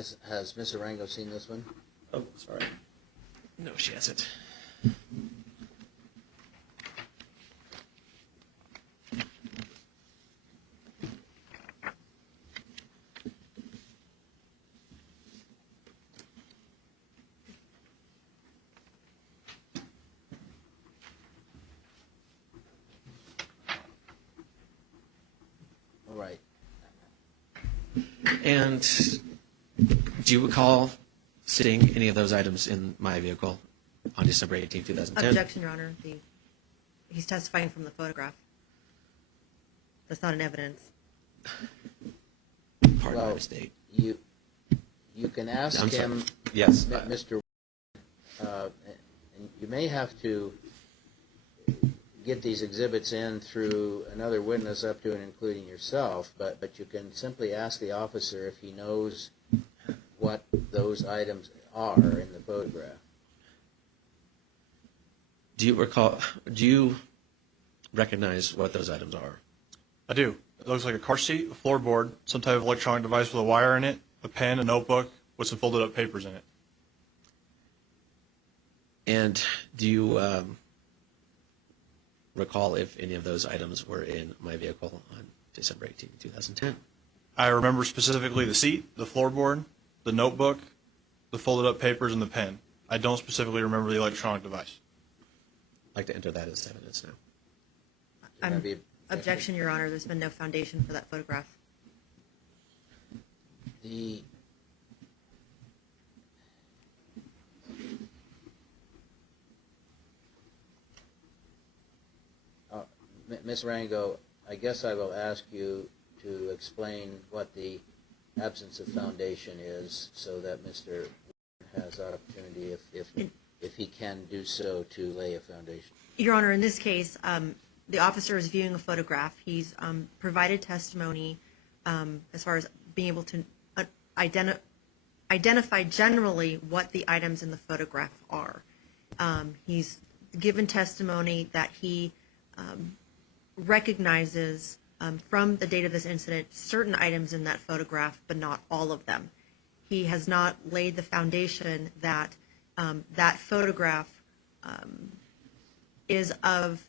Has Ms. Arango seen this one? Oh, sorry. No, she hasn't. All right. And do you recall seeing any of those items in my vehicle on December 18, 2010? Objection, Your Honor. He's testifying from the photograph. That's not an evidence. Pardon my mistake. You can ask him, yes, Mr. And you may have to get these exhibits in through another witness up to and including yourself, but you can simply ask the officer if he knows what those items are in the photograph. Do you recognize what those items are? I do. It looks like a car seat, a floorboard, some type of electronic device with a wire in it, a pen, a notebook, with some folded up papers in it. And do you recall if any of those items were in my vehicle on December 18, 2010? I remember specifically the seat, the floorboard, the notebook, the folded up papers, and the pen. I don't specifically remember the electronic device. I'd like to enter that as evidence now. Objection, Your Honor. There's been no foundation for that photograph. Ms. Rango, I guess I will ask you to explain what the absence of foundation is so that Mr. has opportunity, if he can do so, to lay a foundation. Your Honor, in this case, the officer is viewing a photograph. He's provided testimony as far as being able to identify generally what the items in the photograph are. He's given testimony that he recognizes from the date of this incident certain items in that photograph, but not all of them. He has not laid the foundation that that photograph is of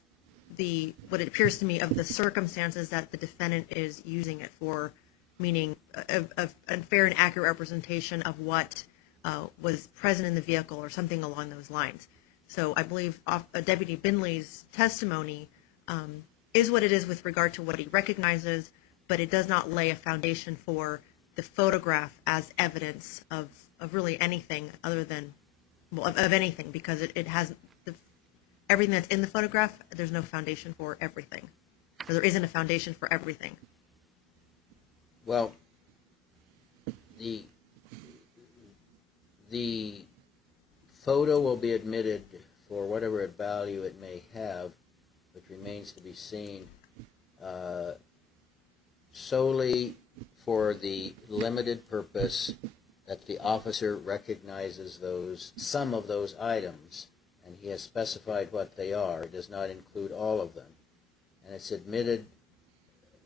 what it appears to me of the circumstances that the defendant is using it for, meaning a fair and accurate representation of what was present in the vehicle or something along those lines. So I believe Deputy Bindley's testimony is what it is with regard to what he recognizes, but it does not lay a foundation for the photograph as evidence of really anything other than, well, of anything, because it has everything that's in the photograph. There's no foundation for everything. So there isn't a foundation for everything. Well, the photo will be admitted for whatever value it may have, which remains to be seen, solely for the limited purpose that the officer recognizes some of those items, and he has specified what they are. It does not include all of them. And it's admitted,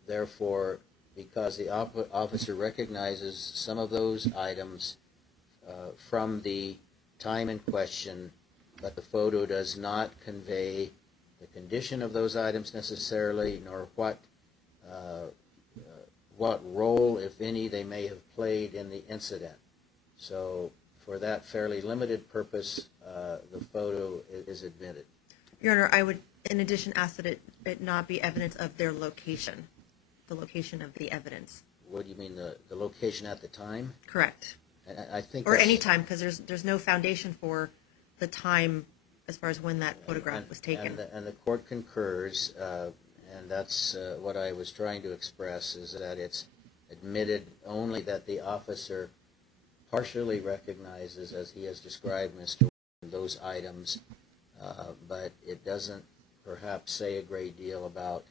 therefore, because the officer recognizes some of those items from the time in question, but the photo does not convey the condition of those items necessarily, nor what role, if any, they may have played in the incident. So for that fairly limited purpose, the photo is admitted. Your Honor, I would, in addition, ask that it not be evidence of their location, the location of the evidence. What do you mean, the location at the time? Correct. I think or any time, because there's no foundation for the time as far as when that photograph was taken. And the court concurs, and that's what I was trying to express, is that it's admitted only that the officer partially recognizes, as he has described, Mr. those items, but it doesn't perhaps say a great deal about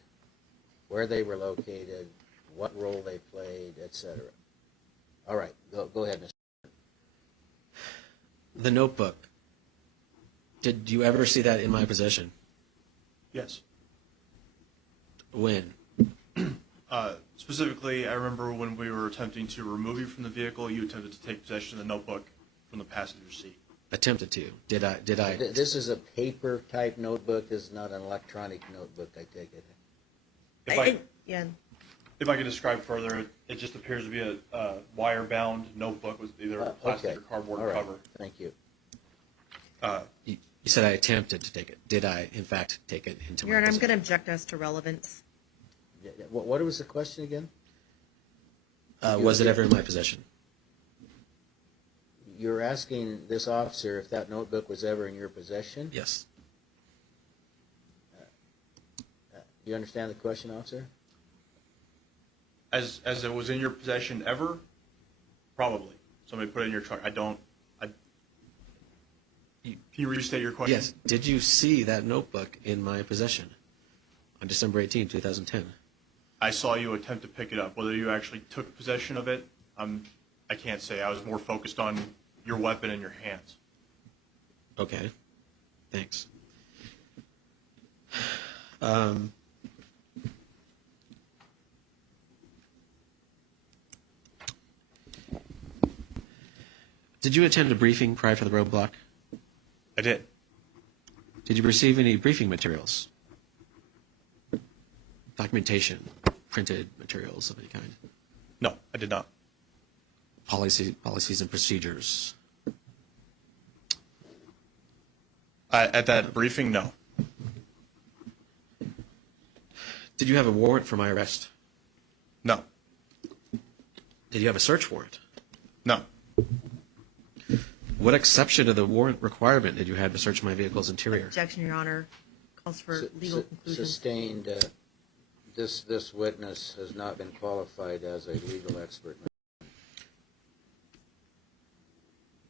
where they were located, what role they played, etc. All right, go ahead, Mr. The notebook. Did you ever see that in my possession? Yes. When? Specifically, I remember when we were attempting to remove you from the vehicle, you attempted to take possession of the notebook from the passenger seat. Attempted to. Did I? This is a paper type notebook. This is not an electronic notebook, I take it. Yeah. If I could describe further, it just appears to be a wire-bound notebook with either plastic Okay. or cardboard All right. cover. Thank you. You said I attempted to take it. Did I, in fact, take it into Your my Honor, I'm possession? going to object as to relevance. What was the question again? Was it ever in my possession? You're asking this officer if that notebook was ever in your possession? Yes. You understand the question, officer? As it was in your possession ever? Probably. Somebody put it in your truck. Can you restate your question? Yes. Did you see that notebook in my possession on December 18, 2010? I saw you attempt to pick it up. Whether you actually took possession of it, I can't say. I was more focused on your weapon in your hands. Okay. Thanks. Did you attend a briefing prior to the roadblock? I did. Did you receive any briefing materials? Documentation, printed materials of any kind? No, I did not. Policies and procedures? At that briefing, no. Did you have a warrant for my arrest? No. Did you have a search warrant? No. What exception to the warrant requirement did you have to search my vehicle's interior? Objection, Your Honor. Calls for legal conclusion. Sustained. This witness has not been qualified as a legal expert.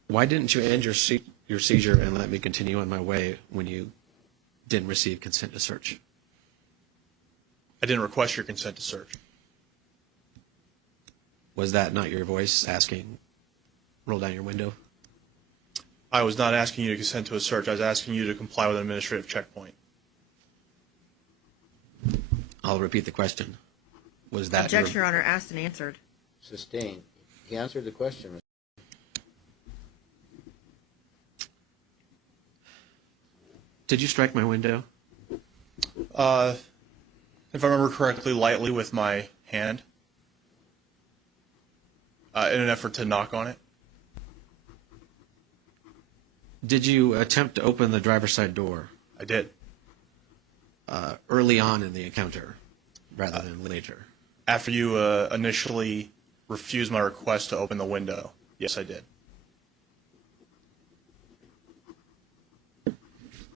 Why didn't you end your seizure and let me continue on my way when you didn't receive consent to search? I didn't request your consent to search. Was that not your voice asking, roll down your window? I was not asking you to consent to a search. I was asking you to comply with an administrative checkpoint. I'll repeat the question. Was that Objection, Your Honor. Asked and answered. Sustained. He answered the question. Did you strike my window? If I remember correctly, lightly with my hand in an effort to knock on it. Did you attempt to open the driver's side door I did. early on in the encounter rather than later? After you initially refused my request to open the window, yes, I did.